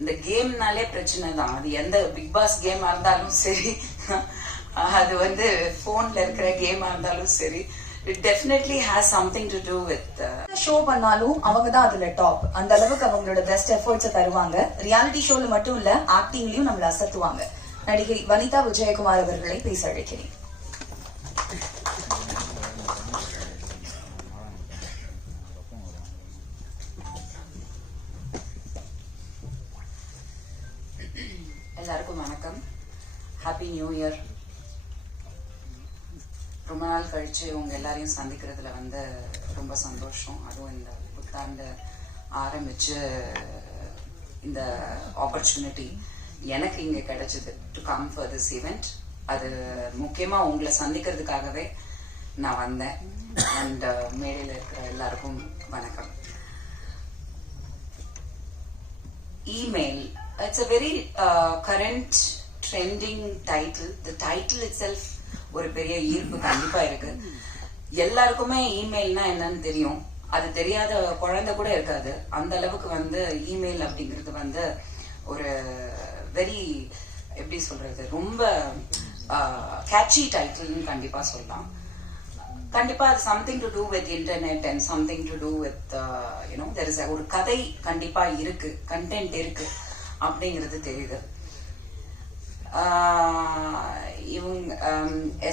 இந்த கேம்னாலே பிரச்சனை தான். அது எந்த பிக் பாஸ் கேமா இருந்தாலும் சரி, அது வந்து போன்ல இருக்கிற கேமா இருந்தாலும் சரி, it definitely has something to do with show பண்ணாலும் அவங்க தான் அதுல டாப். அந்த அளவுக்கு அவங்களோட பெஸ்ட் எஃபர்ட்ஸ் தருவாங்க. ரியாலிட்டி ஷோல மட்டும் இல்ல, ஆக்டிங்லயும் நம்மள அசத்துவாங்க. நடிகை வனிதா விஜயகுமார் அவர்களை பேச அழைக்கிறேன். எல்லாருக்கும் வணக்கம். Happy new year. ரொம்ப நாள் கழிச்சு உங்க எல்லாரையும் சந்திக்கிறதுல வந்து ரொம்ப சந்தோஷம். அதுவும் இந்த புத்தாண்டு ஆரம்பிச்சு இந்த ஆப்பர்ச்சுனிட்டி எனக்கு இங்க கிடைச்சது to come for this event. அது முக்கியமா உங்களை சந்திக்கிறதுக்காகவே நான் வந்தேன். அண்ட் மேடையில் இருக்கிற எல்லாருக்கும் வணக்கம். Email, it's a very current trending title. The title itself ஒரு பெரிய ஈர்ப்பு கண்டிப்பா இருக்கு. எல்லாருக்குமே இமெயில்னா என்னன்னு தெரியும். அது தெரியாத குழந்தை கூட இருக்காது. அந்த அளவுக்கு வந்து இமெயில் அப்படிங்கிறது வந்து ஒரு வெரி எப்படி சொல்றது, ரொம்ப கேட்சி டைட்டில்னு கண்டிப்பா சொல்லலாம். கண்டிப்பா அது something to do with internet and something to do with you know there is ஒரு கதை கண்டிப்பா இருக்கு, கண்டென்ட் இருக்கு அப்படிங்கிறது தெரியுது. இவங்க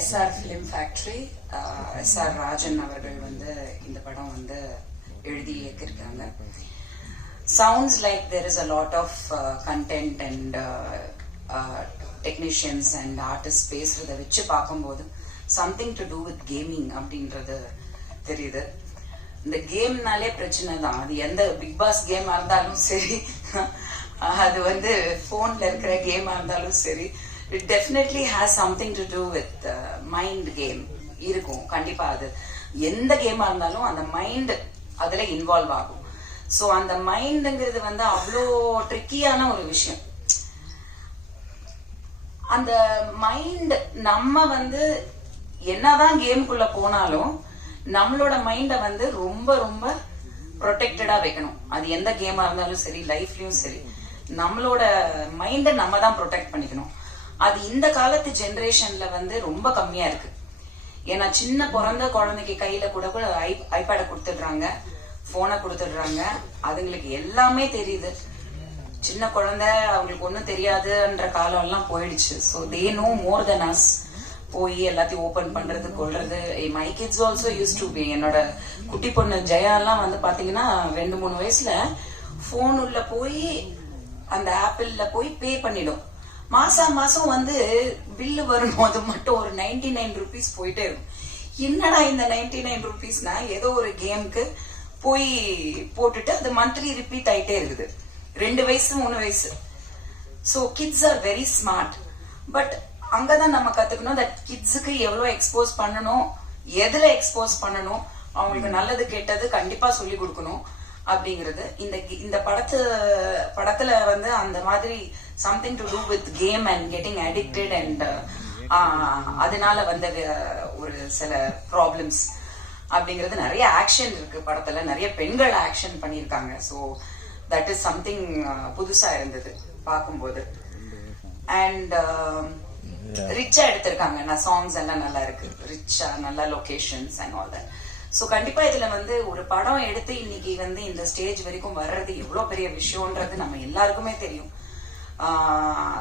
SR film factory, SR Rajan அவர்கள் வந்து இந்த படம் வந்து எழுதி இயக்கிருக்காங்க. Sounds like there is a lot of content and technicians and artist பேசுறத வச்சு பார்க்கும்போது something to do with gaming அப்படின்றது தெரியுது. இந்த கேம்னாலே பிரச்சனை தான். அது எந்த பிக் பாஸ் கேமா இருந்தாலும் சரி, அது வந்து போன்ல இருக்கிற கேமா இருந்தாலும் சரி, it definitely has something to do with mind game இருக்கும். கண்டிப்பா அது எந்த கேமா இருந்தாலும் அந்த மைண்ட் அதுல இன்வால்வ் ஆகும். ஸோ அந்த மைண்டுங்கிறது வந்து அவ்வளோ ட்ரிக்கியான ஒரு விஷயம். அந்த மைண்ட் நம்ம வந்து என்னதான் கேமுக்குள்ள போனாலும் நம்மளோட மைண்ட வந்து ரொம்ப ரொம்ப ப்ரொடெக்டடா வைக்கணும். அது எந்த கேமா இருந்தாலும் சரி, லைஃப்லயும் சரி, நம்மளோட மைண்ட நம்ம தான் ப்ரொடெக்ட் பண்ணிக்கணும். அது இந்த காலத்து ஜெனரேஷன்ல வந்து ரொம்ப கம்மியா இருக்கு. ஏன்னா சின்ன பிறந்த குழந்தைக்கு கையில கூட கூட ஐபேடை கொடுத்துடுறாங்க, போனை கொடுத்துடுறாங்க. அதுங்களுக்கு எல்லாமே தெரியுது. சின்ன குழந்தை அவங்களுக்கு ஒன்னும் தெரியாதுன்ற காலம் எல்லாம் போயிடுச்சு. So they know more than us. போய் எல்லாத்தையும் ஓபன் பண்றது கொள்றது. My kids also use to be. என்னோட குட்டி பொண்ணு ஜெயா எல்லாம் வந்து பாத்தீங்கன்னா 2-3 வயசுல போன் உள்ள போய் அந்த ஆப்பிள்ல போய் பே பண்ணிடும். மாசம் வந்து பில்லு வரும்போது மட்டும் ஒரு 99 rupees போயிட்டே இருக்கும். என்னடா இந்த 99 rupeesனா ஏதோ ஒரு கேமுக்கு போய் போட்டுட்டு அது மந்த்லி ரிப்பீட் ஆயிட்டே இருக்குது. 2 வயசு 3 வயசு. So kids are very smart. But அங்கதான் நம்ம கத்துக்கணும் தட் கிட்ஸுக்கு எவ்வளவு எக்ஸ்போஸ் பண்ணணும், எதுல எக்ஸ்போஸ் பண்ணணும், அவங்களுக்கு நல்லது கெட்டது கண்டிப்பா சொல்லி கொடுக்கணும் அப்படிங்கிறது. இந்த படத்துல வந்து அந்த மாதிரி something to do with game and getting addicted and அதனால வந்த ஒரு சில ப்ராப்ளம்ஸ் அப்படிங்கிறது. நிறைய ஆக்ஷன் இருக்கு படத்துல, நிறைய பெண்கள் ஆக்ஷன் பண்ணியிருக்காங்க. ஸோ தட் இஸ் சம்திங் புதுசா இருந்தது பார்க்கும்போது. அண்ட் ரிச்சா எடுத்திருக்காங்க. சாங்ஸ் எல்லாம் நல்லா இருக்கு, ரிச்சா, நல்ல locations and all that. So கண்டிப்பா இதுல வந்து ஒரு படம் எடுத்து இன்னைக்கு வந்து இந்த ஸ்டேஜ் வரைக்கும் வர்றது எவ்வளவு பெரிய விஷயம்ன்றது நம்ம எல்லாருக்குமே தெரியும்.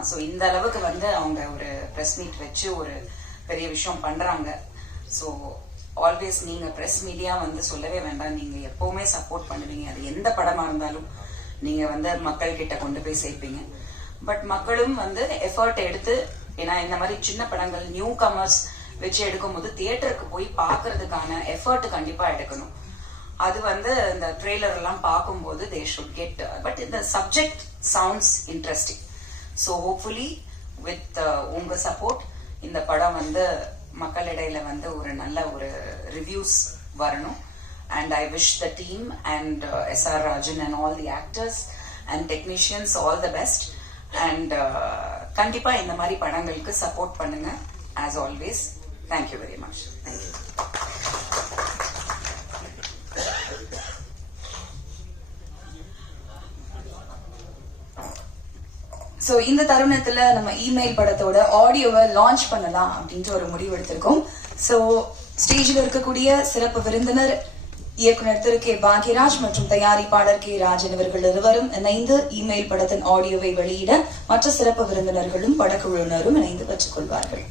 ஸோ இந்த அளவுக்கு வந்து அவங்க ஒரு பிரஸ் மீட் வச்சு ஒரு பெரிய விஷயம் பண்றாங்க. ஸோ ஆல்வேஸ் நீங்க பிரஸ் மீடியா வந்து சொல்லவே வேண்டாம், நீங்க எப்பவுமே சப்போர்ட் பண்ணுவீங்க. அது எந்த படமா இருந்தாலும் நீங்க வந்து மக்கள் கிட்ட கொண்டு போய் சேர்ப்பீங்க. பட் மக்களும் வந்து எஃபர்ட் எடுத்து, ஏன்னா இந்த மாதிரி சின்ன படங்கள் நியூ கமர்ஸ் வச்சு எடுக்கும் போது தியேட்டருக்கு போய் பாக்குறதுக்கான எஃபர்ட் கண்டிப்பா எடுக்கணும். அது வந்து இந்த ட்ரெய்லர் எல்லாம் பார்க்கும்போது தே ஷுட் கெட். பட் இந்த subject sounds interesting. So hopefully with உங்க சப்போர்ட் இந்த படம் வந்து மக்களிடையில வந்து ஒரு நல்ல ஒரு ரிவ்யூஸ் வரணும். And I wish the team and SR Rajan and all the actors and technicians all the best. And கண்டிப்பா இந்த மாதிரி படங்களுக்கு சப்போர்ட் பண்ணுங்க as always. Thank you very much. Thank you. So இந்த தருணத்துல நம்ம இமெயில் படத்தோட ஆடியோவை லான்ச் பண்ணலாம் அப்படின்ட்டு ஒரு முடிவு எடுத்திருக்கோம். சோ ஸ்டேஜில் இருக்கக்கூடிய சிறப்பு விருந்தினர் இயக்குனர் திரு கே பாக்யராஜ் மற்றும் தயாரிப்பாளர் கே ராஜன் இவர்கள் இருவரும் இணைந்து இமெயில் படத்தின் ஆடியோவை வெளியிட மற்ற சிறப்பு விருந்தினர்களும் படக்குழுவினரும் இணைந்து பெற்றுக் கொள்வார்கள்.